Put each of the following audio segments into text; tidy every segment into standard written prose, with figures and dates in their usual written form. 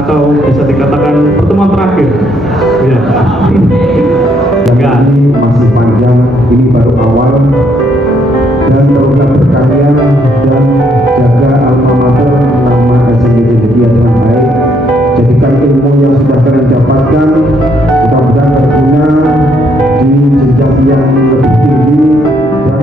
atau bisa dikatakan pertemuan terakhir. Ya. Dan ini masih panjang, ini baru awal, dan teruslah berkarya dan jaga alma mater nama SMB Media dengan baik. Jadikan ilmu yang sudah kalian dapatkan mudah-mudahan berguna di jenjang yang lebih tinggi dan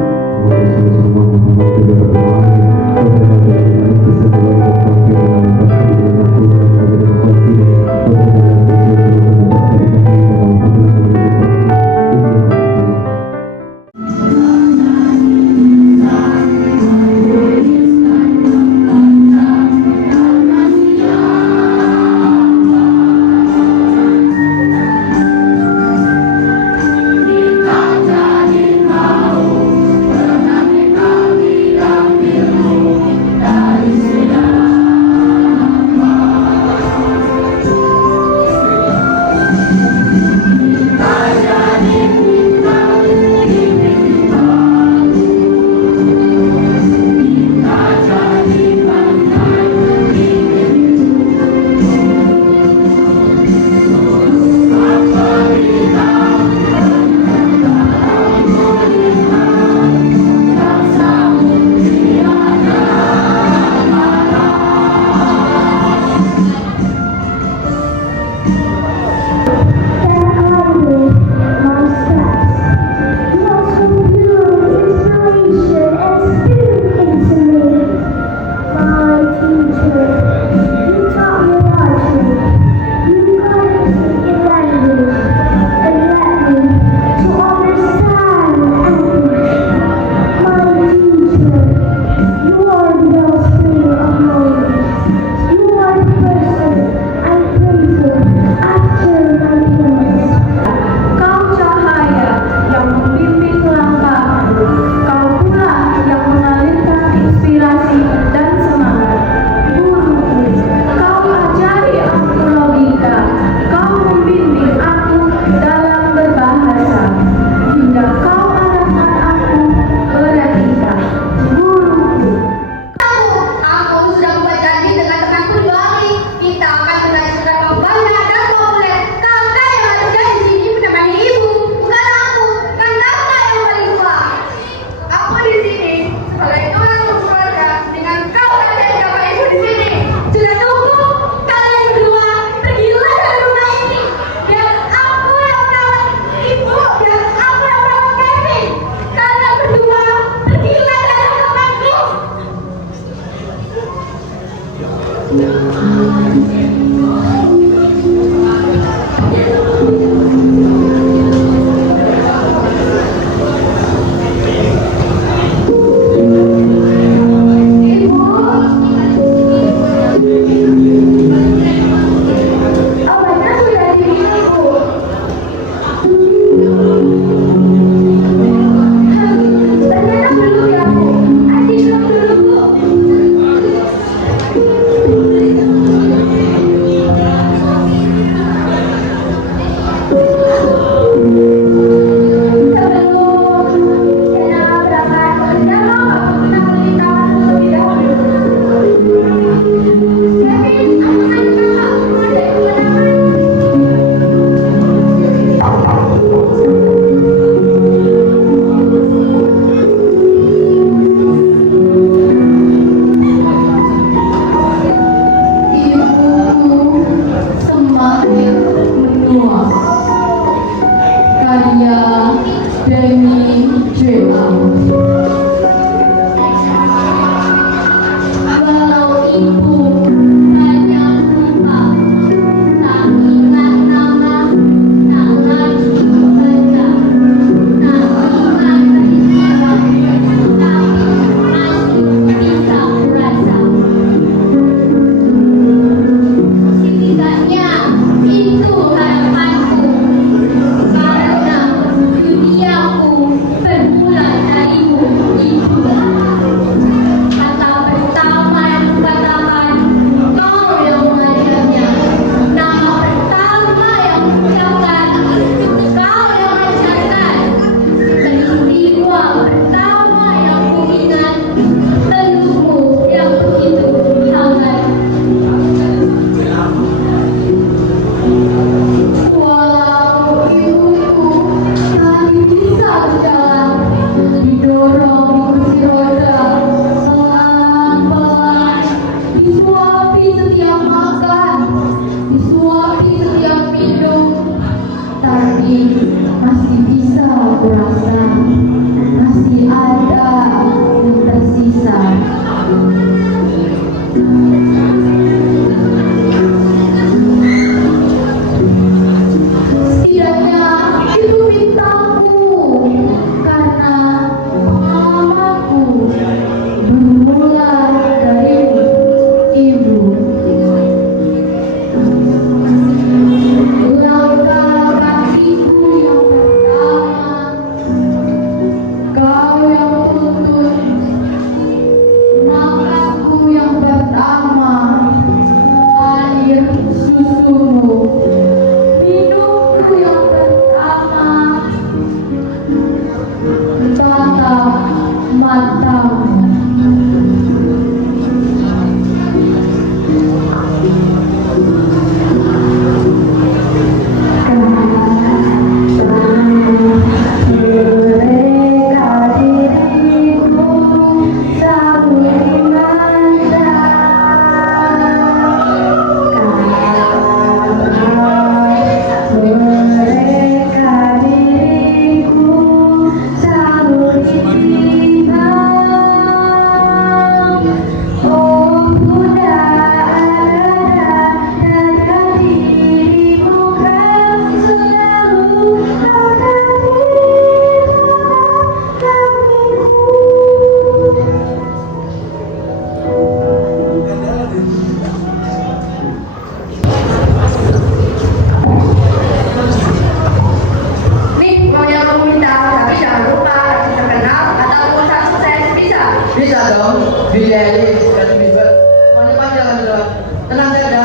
Bisa dong, biayai dan ribet. Pokoknya pasti akan jelas. Tenang saja.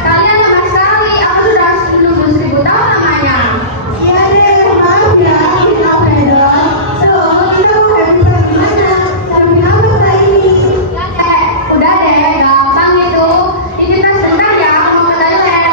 Kalian lemah sekali, aku sudah 10.000 tahun namanya. Iya deh, maaf ya, kita pedon. So, kita mau bisa gimana? Tapi apa ini? Udah deh, gampang itu. Ini kita sebentar ya, aku mau ke toilet.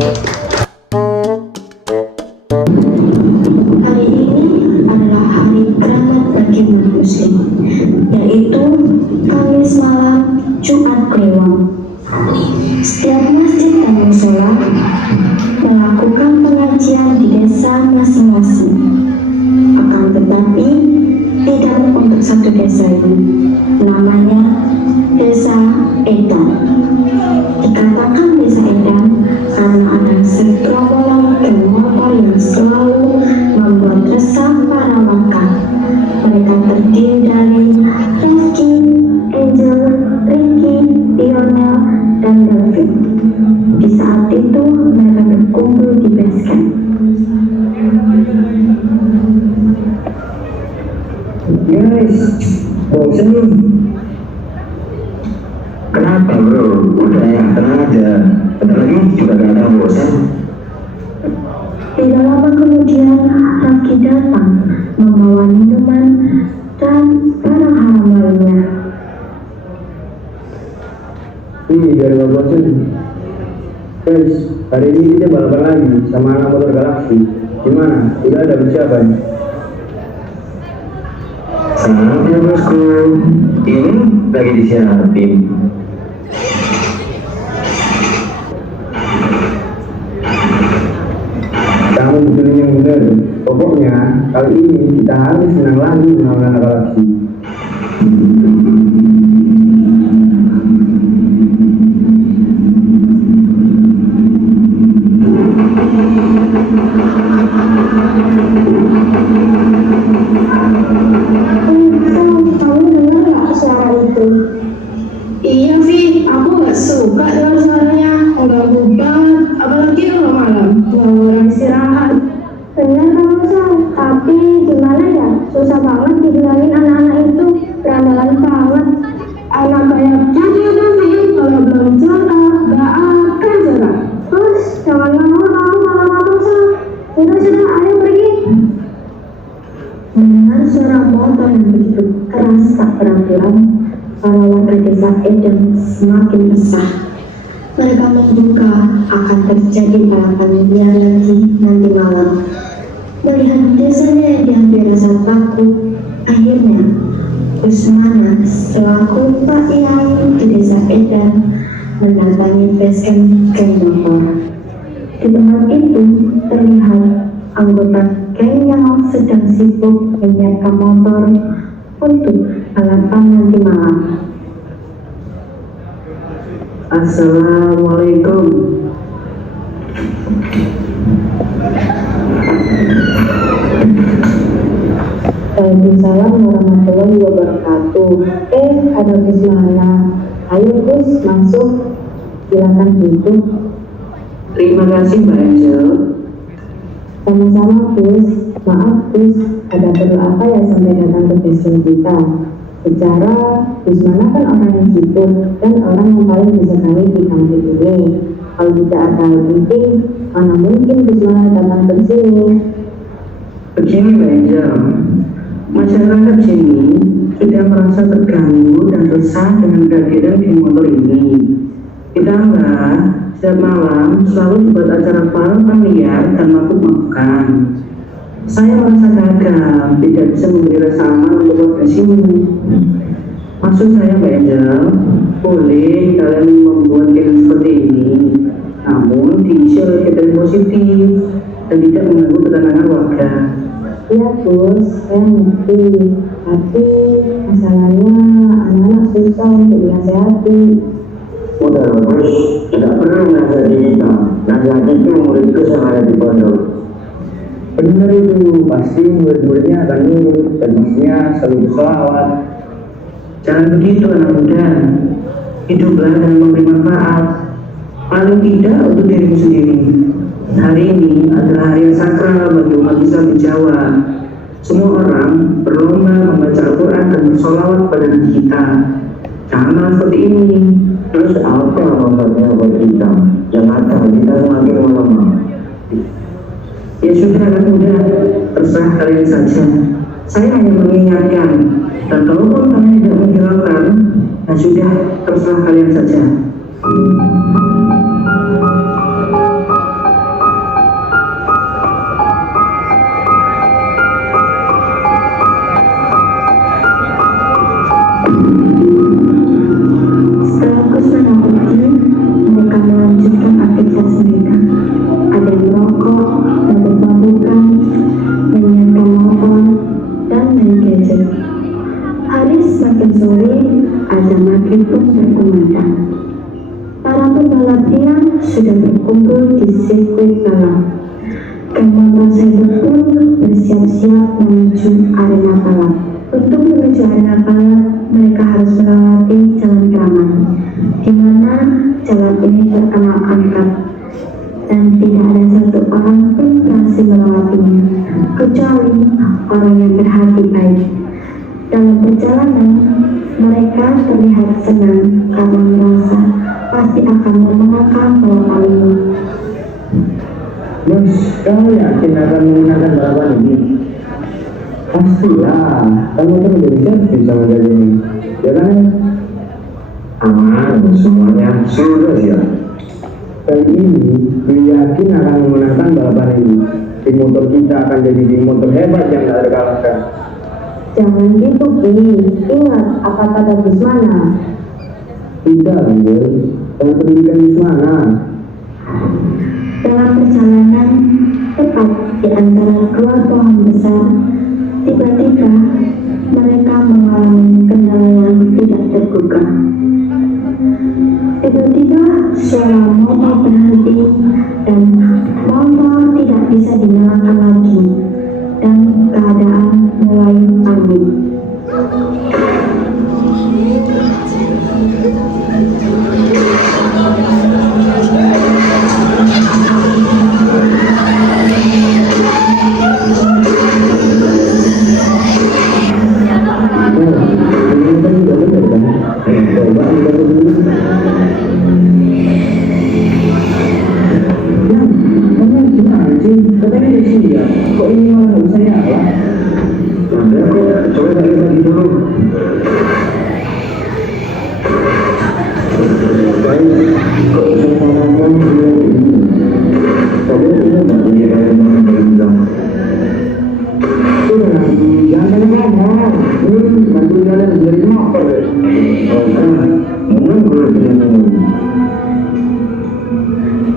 Hari ini adalah hari keramat bagi umat muslim, yaitu Kamis malam Jumat Kliwon. Setiap masjid dan musola melakukan pengajian di desa masing-masing. Akan tetapi tidak untuk satu desa ini, namanya Desa Edan. Dikatakan Desa Edan karena ada segerombolan motor yang selalu membuat resah para warga. Mereka terdiri dari Reski, Angel, Ricky, Lionel, dan David. Di saat itu mereka berkumpul di base camp. Guys, bosen belum? Kenapa bro? Udah ya, tenang aja. Bentar lagi juga gak ada bosan. Tidak lama kemudian Rafki datang membawa minuman dan barang haram lainnya. Biar gak bosan. Guys, hari ini kita balapan lagi sama anak motor Galaxy. Gimana? Udah ada persiapan? Sangat ya bosku. Ini lagi disiapin. Kamu betulin yang benar. Pokoknya kali ini kita harus menang lagi melawan anak Galaxy. Kamu dengar gak suara itu? Iya Vi, aku gak suka dengan suaranya. Mengganggu banget, apalagi kalau malam. Ganggu orang istirahat. Benar kamu Sal, tapi gimana ya? Susah banget dibilangin anak-anak itu berandalan banget. Anak kayak jadi apa Vi? Kalau belum juara, gak akan juara. Terus jangan ngomong kamu malam-malam Sal. Sudah, ayo pergi. Mendengar suara motor yang begitu keras tak beraturan, para warga desa Edan semakin resah. Mereka menduga akan terjadi balapan liar lagi nanti malam. Melihat desanya yang dihampiri rasa takut, akhirnya Usmana selaku Pak Yang di desa Edan mendatangi base camp geng motor. Di tempat itu terlihat anggota geng yang sedang sibuk menyiapkan motor untuk balapan nanti malam. Assalamualaikum. Waalaikumsalam warahmatullahi wabarakatuh. Ada Gus mana? Ayo Gus, masuk. Silakan duduk. Terima kasih Mbak Angel. Sama-sama Gus. Maaf Gus, ada perlu apa ya sampai datang ke desa kita? Secara Gus Mana kan orang yang sibuk dan orang yang paling disegani di kampung ini. Kalau tidak ada hal penting, mana mungkin Gus Mana datang ke sini? Begini Mbak Angel, masyarakat sini sudah merasa terganggu dan resah dengan kehadiran geng motor ini. Ditambah setiap malam selalu dibuat acara balapan liar dan mabuk-mabukan. Saya merasa gagal, tidak bisa memberi rasa aman untuk warga sini. Maksud saya Mbak Angel, boleh kalian membuat geng seperti ini, namun diisi oleh kegiatan positif dan tidak mengganggu ketenangan warga. Iya Gus, saya ngerti. Tapi masalahnya anak-anak susah untuk dinasehati. Udah Bos, tidak pernah menasihati kita. Nasihat itu muridku yang ada di pondok. Benar itu, pasti murid-muridnya akan nurut dan maksudnya selalu berselawat. Jangan begitu anak muda. Hiduplah dan memberi manfaat. Paling tidak untuk dirimu sendiri. Hari ini adalah hari yang sakral bagi umat Islam di Jawa. Semua orang berlomba membaca Al-Quran dan bersolawat pada Nabi kita. Jangan malah seperti ini. Terus apa maksudnya buat kita? Yang ada kita semakin lama. Ya sudah anak muda, terserah kalian saja. Saya hanya mengingatkan, dan kalaupun kalian tidak menghiraukan, ya sudah terserah kalian saja. sirkuit balap. Kemotor cyber pun bersiap-siap menuju arena balap. Untuk menuju arena balap, mereka harus melewati jalan keramat, di mana jalan ini terkenal angkat dan tidak ada satu orang pun berhasil melewatinya, kecuali orang yang berhati baik. Dalam perjalanan, mereka terlihat senang karena merasa pasti akan memenangkan balapan ini. Mas, kamu yakin akan memenangkan balapan ini? Pastilah, kamu kan menjadi servis sama dari ini, ya kan? Aman, semuanya sudah siap. Kali ini, gue yakin akan memenangkan balapan ini. Tim motor kita akan jadi tim motor hebat yang tak terkalahkan. Jangan gitu, Ki. Ingat apa kata Bismana. Tidak, Angel. Kamu pendidikan di mana? Dalam perjalanan, tepat di antara dua pohon besar, tiba-tiba mereka mengalami kendala yang tidak terduga. Tiba-tiba suara motor berhenti dan motor tidak bisa dinyalakan lagi dan keadaan mulai panik.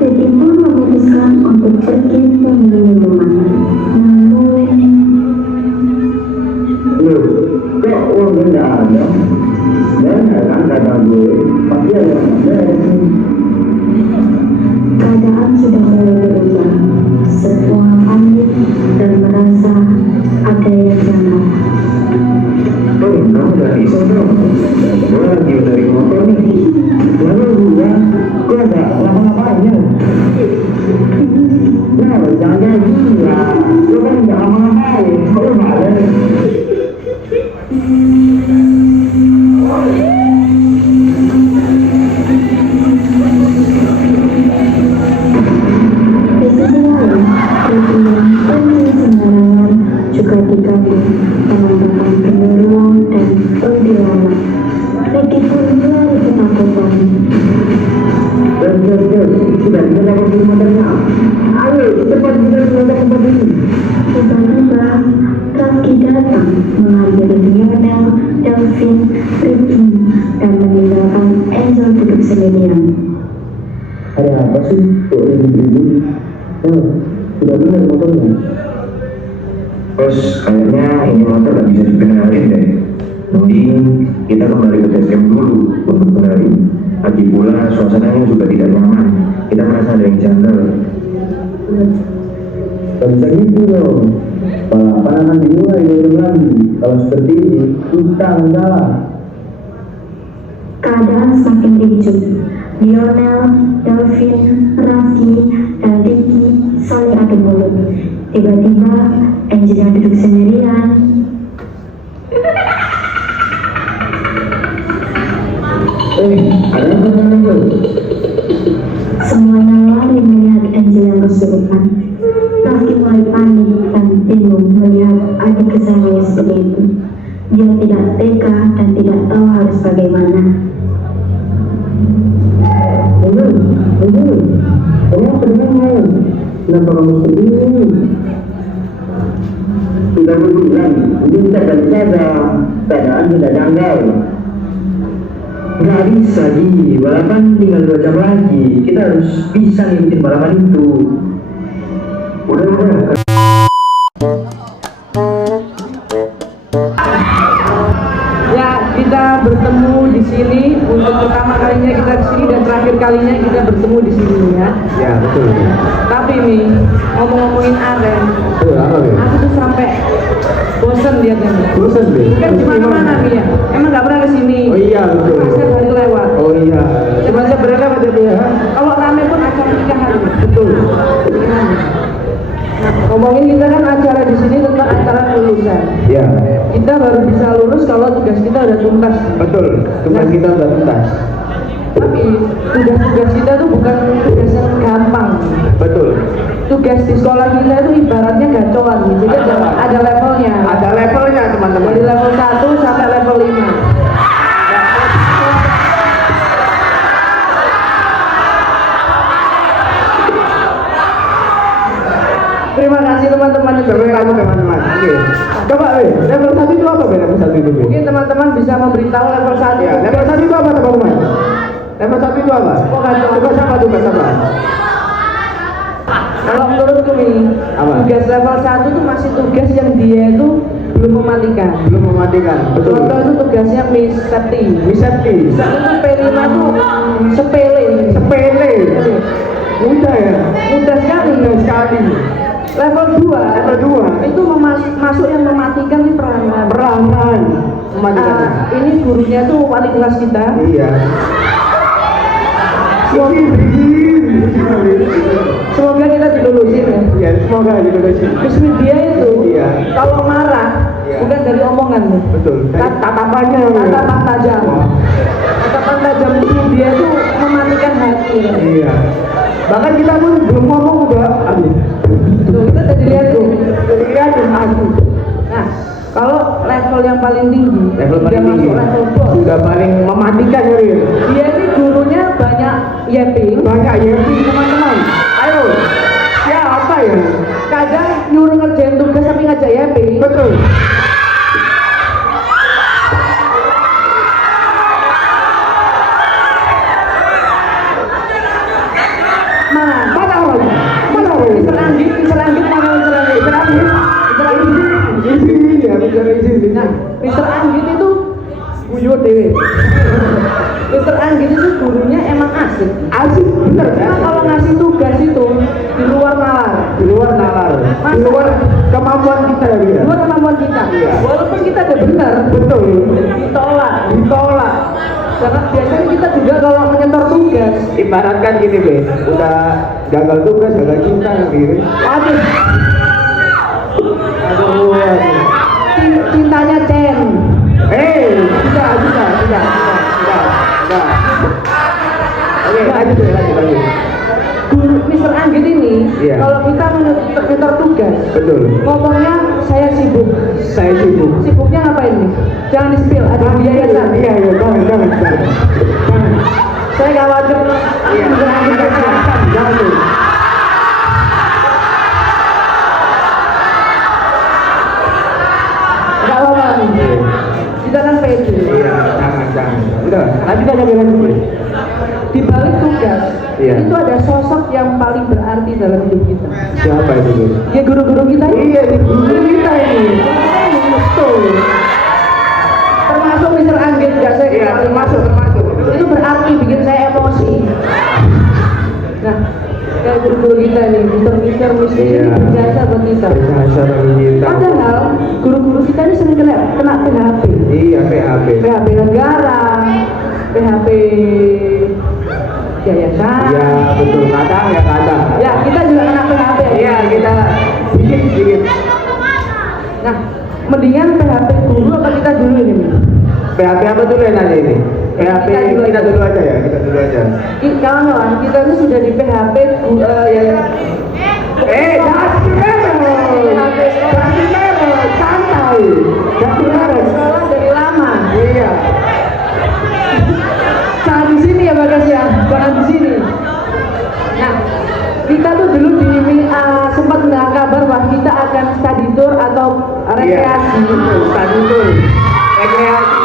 Teddy pun memutuskan untuk pergi membeli minuman. Loh, kok uang nggak ada? Dan kan kata gue, pasti ada yang ada. Keadaan sudah mulai berubah. Semua panik dan merasa ada yang janggal. Oh, kamu dari sana? Gue lagi dari motor nih. Lalu gue nggak lama-lamanya. Nah, jangan gila. Gue kan nggak lama-lamain. Kalau nggak ada. Di sisi lain, kemudian pemilik sembarangan juga diganggu penangkapan penyuluhan dan kuntilanak. Teddy pun mulai ketakutan. Dan sudah kita dapat di motornya. Ayo, cepat kita ke tempat ini. Tiba-tiba, Rafki datang mengambil Lionel, Delvin, Ricky, dan meninggalkan Angel duduk sendirian. Ada apa sih? Kok ribut-ribut? Oh, sudah benar motornya. Bos, kayaknya ini motor nggak bisa dikenalin deh. Mending kita kembali ke base camp dulu untuk kenalin. Lagi pula suasananya juga tidak nyaman. Kita merasa ada yang janggal. Gak bisa gitu dong. Balapan akan dimulai belum lagi. Kalau seperti ini, kita enggak. Keadaan semakin ricuh. Lionel, Delvin, Rafki, dan Ricky saling adu mulut. Tiba-tiba, Angel yang duduk sendirian. Ada apa dengan itu? Semuanya lari melihat Angel yang kesurupan. Rafki mulai panik dan bingung melihat adik kesayangannya seperti itu. Dia tidak tega dan tidak tahu harus bagaimana. Kenapa denganmu? Kenapa kamu seperti ini? Sudah berbulan, mungkin kita akan saja keadaan tidak janggal. Nggak bisa, Ji. Balapan tinggal 2 jam lagi. Kita harus bisa ngikutin balapan itu. Udah. Ya, kita bertemu di sini untuk pertama kalinya kita di sini dan terakhir kalinya kita bertemu di sini ya. Ya, betul. Tapi Tapi nih, ngomong-ngomongin aren, Apa ya? aku tuh sampai bosen liatnya. Bosan deh. Kan di mana-mana nih ya. Emang nggak pernah kesini. Oh iya, betul. Setiap hari lewat. Oh iya. Cuma saya berapa tadi ya? Kalau rame pun acara nikahan. Betul. Nah, ngomongin kita kan acara di sini tentang acara kelulusan. Ya, Kita baru bisa lulus kalau tugas kita udah tuntas. betul. Tugas kita udah tuntas. Tapi tugas-tugas kita tuh bukan tugas yang gampang. Betul. Tugas di sekolah kita itu ibaratnya gacoan. Jadi ada levelnya. Ada levelnya teman-teman. Dari level 1 sampai level 5. Terima kasih teman-teman yang Terima kasih teman-teman. Oke. Coba level 1 itu apa? Level 1 itu? Mungkin teman-teman bisa memberitahu level 1. Ya, level 1 itu apa teman-teman? Level 1 itu apa? Tugas apa? Tugas apa? Kalau menurutku nih, Apa? tugas level 1 itu masih tugas yang dia itu belum mematikan. Belum mematikan. Betul. Contoh itu tugasnya Miss Septi. Misati. Itu P5 tuh sepele. Sepele. Mudah ya. Mudah sekali. Mudah sekali. Level 2. Level 2. Itu masuk yang mematikan di peranan. Peranan. Mematikan. Ini gurunya tuh wali kelas kita. Iya. Semoga kita dilulusin ya. Ya, semoga gitu guys. Justru dia itu Iya. kalau marah Iya. bukan dari omongan nih. Betul. Tatapannya. Tatapan tajam. Tatapan tajam itu dia itu mematikan hati. Iya. Bahkan kita pun belum ngomong udah aduh. Tuh, kita tadi lihat tuh. Jadi lihat aduh. Nah, kalau level yang paling tinggi, Level dia paling tinggi. masuk level bos. Sudah paling mematikan ya. Rin. Dia ini gurunya banyak yapping. Banyak ya teman-teman. Ayo. Ya apa ya? Kadang nyuruh ngerjain tugas tapi ngajak yapping. Betul. Mana? Mana orang? Diserangit, mana diserangit? Di sini ya, bicara di sini. Nah, Mr. Anggit itu buyut dewe. Mr. Anggit itu gurunya emang asik. Asik bener. Cuma kalau ngasih tugas itu di luar nalar, Di luar nalar, di luar kemampuan kita ya. di Rin. luar kemampuan kita. Iya. Walaupun kita udah benar, Betul. ditolak. Ditolak. Karena biasanya kita juga kalau menyetor tugas, Ibaratkan gini be, udah gagal tugas, gagal cinta gitu. aduh, Aduh. cintanya Chen. Sudah. Oke, lanjut. Guru Mr. Anggit ini, Iya. kalau kita menyetor tugas, Betul. ngomongnya saya sibuk. Saya sibuk. Sibuknya ngapain nih? Jangan di-spill, ada di yayasan. Iya, jangan. Saya khawatir Iya, Mr. Anggit jangan tuh. nggak apa-apa nih. Kita kan pede. Iya, jangan. Udah, nanti aja bilang dulu. Di balik tugas, Iya. itu ada sosok yang paling berarti dalam hidup kita. Siapa itu be? Ya guru-guru kita ini. Iya, di guru kita ini. Betul. Termasuk Mr. Anggit, nggak saya Iya, termasuk. itu berarti bikin saya emosi. Nah, kayak guru-guru kita nih, Mr. Miss ini Iya. berjasa buat kita. Berjasa bagi kita. Padahal guru-guru kita ini sering kena PHP. Iya, PHP. PHP negara, PHP yayasan. Iya, betul. Kadang. Ya, kita juga kena PHP. Iya, kita sedikit. Nah, mendingan PHP dulu apa kita dulu ini? PHP apa dulu yang nanya ini? PHP kita dulu aja ya, kita dulu aja. Kawan-kawan, kita ini sudah di PHP ya. Santai. Sekolah dari lama. Iya. Jangan di sini ya Bagas ya, jangan di sini. Nah, kita tuh dulu sempat mendengar kabar bahwa kita akan study tour atau rekreasi. Tadi tuh rekreasi.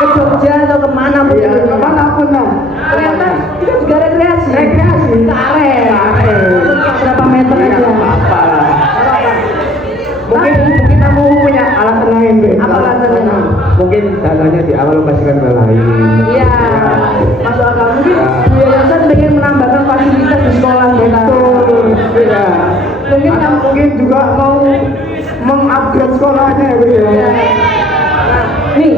Ke Jogja atau kemana pun. Iya, kemanapun lah. Ternyata kita juga rekreasi. Rekreasi. Ke aren. Berapa meter Iya, aja. apa-apa. Mungkin kita mau punya alasan lain, Be. Apa alasannya? Mungkin dananya di awal kasihkan ke lain. Iya, masuk akal. Mungkin Ya. Bu Yayasan pengen menambahkan fasilitas di sekolah kita. Betul. juga mau mengupgrade sekolahnya ya Bu ya. Nah, nih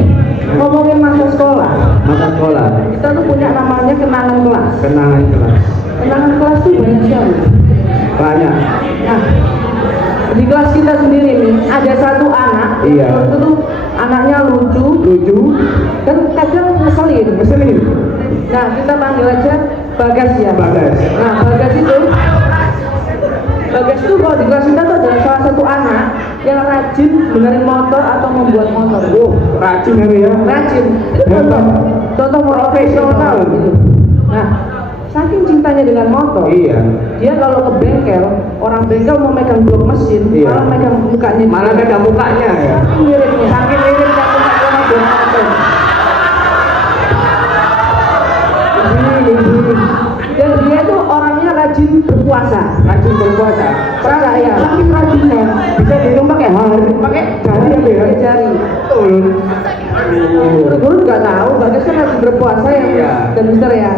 ngomongin masa sekolah, Masa sekolah, kita tuh punya namanya kenangan kelas. kenangan kelas. Kenangan kelas tuh banyak sekali. Banyak. Nah, di kelas kita sendiri nih ada satu anak, Iya. itu tuh anaknya lucu Lucu, dan kadang ngeselin. ngeselin. Nah, kita panggil aja Bagas ya. Bagas. Nah, Bagas itu kalau di kelas kita tuh ada salah satu anak yang rajin benerin motor atau membuat motor. Rajin ya Bu ya. Rajin. Itu contoh profesional gitu. Nah, saking cintanya dengan motor, Iya. dia kalau ke bengkel, orang bengkel mau megang blok mesin, Iya. malah megang mukanya. Malah megang mukanya ya. Saking miripnya. Saking miripnya mukanya sama blok motor. Dan dia tuh orangnya rajin berpuasa. Rajin berpuasa. Percaya. Saking rajinnya bisa dihitung pakai hari, pakai jari ya Bu ya. Pakai jari. Betul. Guru-guru juga tahu, Bagas kan rajin berpuasa ya, Iya. dan Mister ya.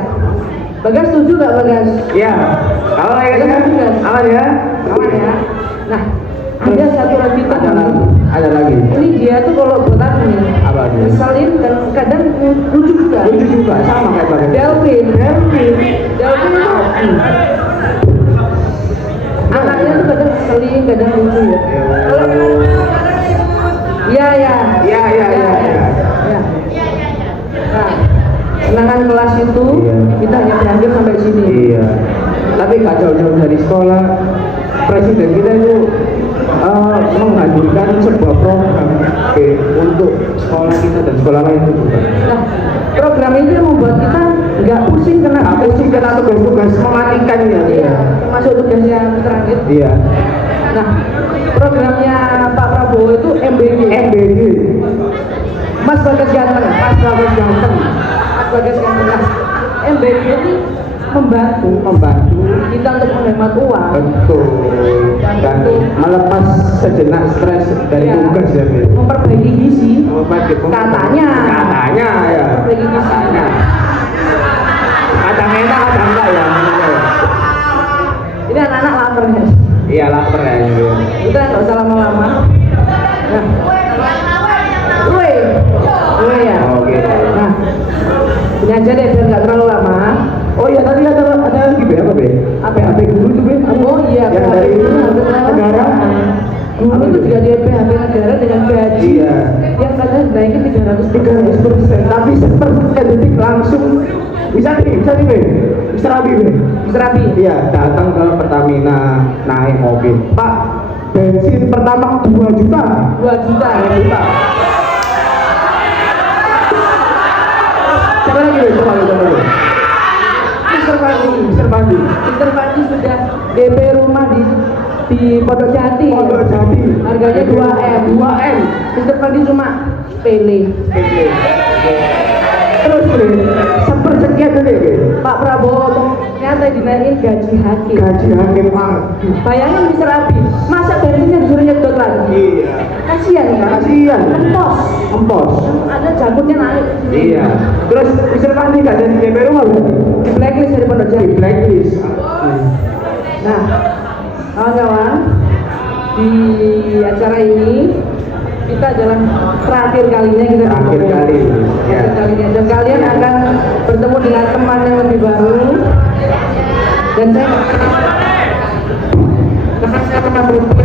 Bagas setuju nggak Bagas? Iya. Kalau ya Bagas setuju nggak? aman ya. Aman ya. Nah, ada satu lagi Ada lagi. Ini dia tuh kalau buat aku nih, Apa dia? ngeselin dan kadang lucu juga. Lucu juga sama kayak Bagas. Delvin itu anaknya tuh kadang ngeselin, kadang lucu ya. Iya ya. Iya. Ya. Nah, kenangan kelas itu Iya. kita hanya berakhir sampai sini. Iya. Tapi gak jauh-jauh dari sekolah, presiden kita itu menghadirkan sebuah program untuk sekolah kita dan sekolah lain juga. Nah, program ini membuat kita nggak pusing kena tugas-tugas mematikan ya. Iya, termasuk tugas yang terakhir. Iya. Nah, programnya Pak Prabowo itu MBG. MBG. Mas Bagas Ganteng. Mas Bagas Ganteng. Mas Bagas Ganteng. Nah, MBG ini membantu kita untuk menghemat uang. Betul. Dan melepas sejenak stres dari Ya, tugas ya. Bu. memperbaiki gizi. Katanya ya. Memperbaiki gizi. Kadang enak, kadang enggak ya. Ini anak-anak lapar ya. Iya lapar ya. Bu. Kita nggak usah lama-lama. Nah, Gue ya. Oke. Nah, ini aja deh biar nggak terlalu lama. Oh iya tadi ada lagi Be, apa Be? Apa guru itu Be? Oh iya, Yang dari negara. Guru itu juga di PHP negara dengan gaji Iya. yang kadang naikin 300%, tapi seperti langsung bisa nih Be. Bisa rapi Be. Serabi. Iya, datang ke Pertamina naik mobil. Pak, bensin pertama 2 juta. 2 juta. Siapa lagi Be? Coba Be. Mister Pandi. Mister Pandi sudah DP rumah di Pondok Jati. Pondok Jati. Harganya 2M. 2M. Mister Pandi cuma pele. Terus Be, sepersekian tuh Be. Pak Prabowo ternyata dinaikin gaji hakim. Gaji hakim banget. Bayangin Mister Abi, masa bensinnya disuruh nyedot lagi? Iya. Kasihan kan? Kasihan. Empos. Ada jangkutnya naik. Iya. Terus Mister Pandi gak jadi DP rumah Be? Di blacklist dari Pondok Di Jati. blacklist. Nah, kawan-kawan, di acara ini kita adalah terakhir kalinya kita Terakhir bertemu. kali. Ya. Terakhir kalinya. Dan kalian akan bertemu dengan teman yang lebih baru. Dan saya karena saya pernah bertemu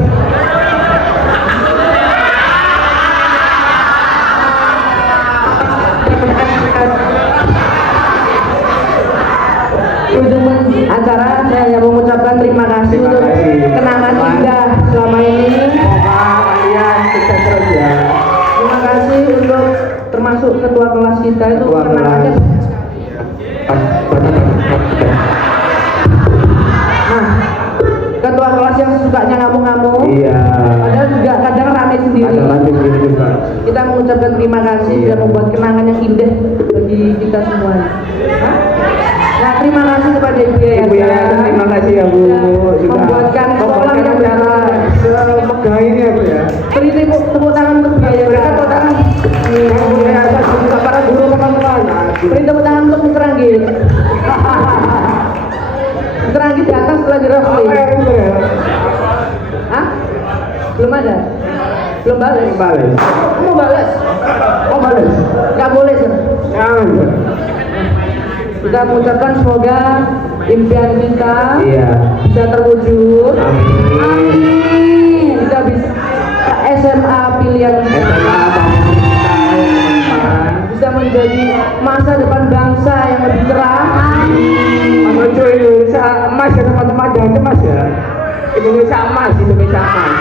ujung acara saya hanya mengucapkan terima kasih Terima untuk kasih. kenangan indah selama ini. Semoga kalian sukses terus ya. Terima kasih untuk termasuk ketua kelas kita itu Ketua kenangannya. kelas. Nah, ketua kelas yang sukanya ngamuk-ngamuk. Iya. Padahal juga kadang rame sendiri. Ada lanjut gitu juga. Kita mengucapkan terima kasih Iya. dan membuat kenangan yang indah bagi kita semuanya. Hah? Nah, terima kasih kepada Ibu Ibu Yayasan. ya, terima kasih ya Bu. Sudah Membuatkan sekolah yang acara semegah ini ya Bu ya. Beri tepuk tangan untuk Bu Yayasan. Berikan tepuk tangan. Bu Yayasan juga para guru teman-teman. Beri tepuk tangan untuk Mr. Anggit. Mr. Anggit di atas setelah jerah. Apa ya Bu ya? Hah? Belum ada? Belum bales? Bales. Mau bales? Oh bales. Nggak boleh, Sir. Jangan. Sir. Kita mengucapkan semoga impian kita Iya. bisa terwujud. Amin. Amin. Kita bisa ke SMA pilihan kita. SMA Bisa menjadi masa depan bangsa yang lebih cerah. menuju Indonesia emas ya teman-teman, jangan cemas ya. Indonesia emas, Indonesia emas.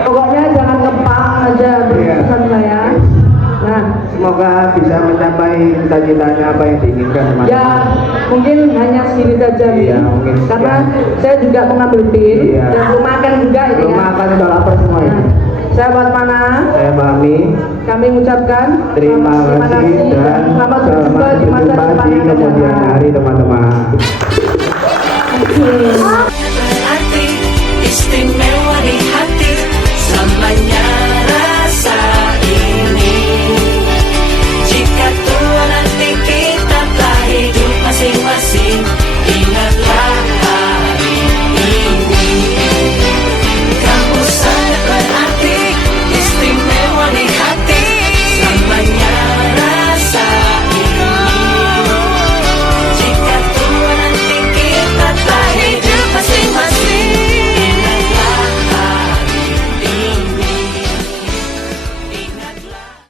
Pokoknya jangan ngepang aja pesan saya. Nah, Semoga bisa mencapai cita-citanya apa yang diinginkan teman-teman. ya mungkin hanya segini saja Iya, nih. mungkin Karena sekian. saya juga mengambil pin Iya. dan belum makan juga ini Belum ya. makan, udah lapar semua ini. Saya buat mana? Saya Bami. Kami mengucapkan Terima kasih dan selamat berjumpa di masa depan di yang akan kemudian datang. hari teman-teman. Oke.